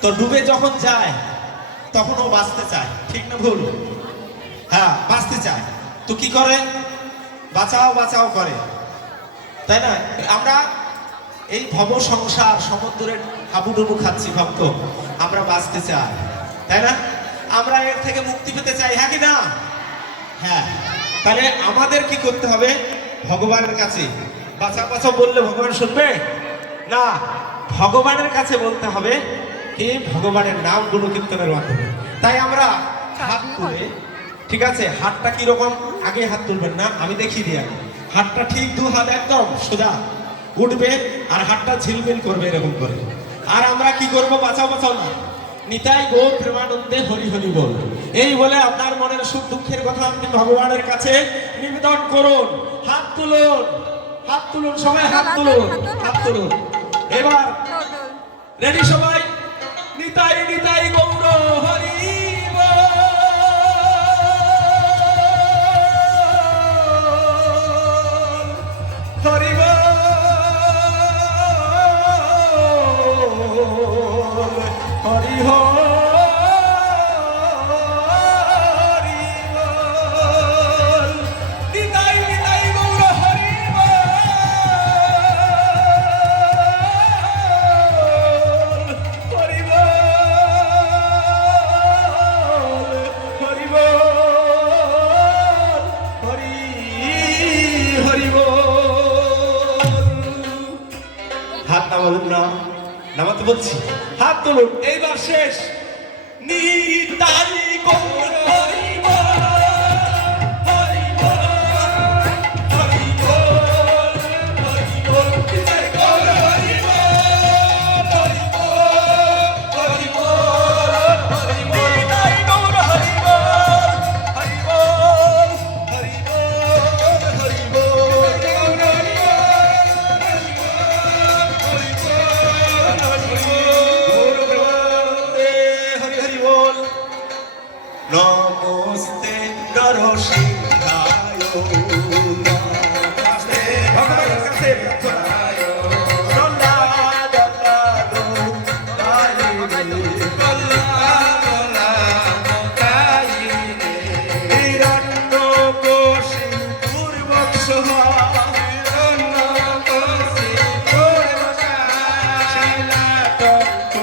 তো ডুবে যখন যায় তখন ও বাঁচতে চায়, ঠিক না ভুল? হ্যাঁ, বাঁচতে চায়। তো কি করে? বাঁচাও বাঁচাও করে, তাই না? আমরা এই ভব সংসার সমুদ্রের হাবুডুবু খাচ্ছি ভক্ত, আমরা বাঁচতে চাই, তাই না? আমরা এর থেকে মুক্তি পেতে চাই, হ্যাঁ কি না? হ্যাঁ। তাহলে আমাদের কি করতে হবে? ভগবানের কাছে বাঁচাও বাঁচাও বললে ভগবান শুনবে না। ভগবানের কাছে বলতে হবে কি? ভগবানের নাম গুণকীর্তনের মাধ্যমে। তাই আমরা হাত তুলে, ঠিক আছে? হাতটা কিরকম? আগে হাত তুলবেন না, আমি দেখিয়ে দিই আগে। হাতটা ঠিক দু হাত একদম সোজা উঠবে আর হাতটা ঝিলমিল করবে এরকম করে। আর আমরা কি করব? বাঁচাও বাঁচাও না, নিতাই গৌর প্রেমানন্দে হরি হরি বল, এই বলে আপনার মনের সুখ দুঃখের কথা আপনি ভগবানের কাছে নিবেদন করুন। হাত তুলুন, হাত তুলুন, সবাই হাত তুলুন, হাত তুলুন। এবার রেডি সবাই? নিতাই নিতাই গৌর হরি বল, হরি বল, হরি হরি বল, নিতাই নিতাই গৌর হরি বল, হরি বল, হরি বল, হরি হরি বল। হাত নামাবুন না, নামাতে বলছি, হাত তুলুন। এইবার শেষ। নিতাই গৌর হরি বল, হরি বল, হরি বল, হরি বল, নিতাই গৌর হরি বল, হরি বল, হরি বল, হরি বল, নিতাই গৌর হরি বল, হরি বল, হরি বল, হরি বল, গৌর হরি বল। নমস্তে নরসিংহায়, নমস্তে ভগবানের কাছে প্রার্থনায়, দোলা দোলা দোলাই রে, দোলা দোলা দোলাই রে, হিরণ্যকশিপুর বৎস, হিরণ্যকশিপুর বৎস, শিলাতঙ্ক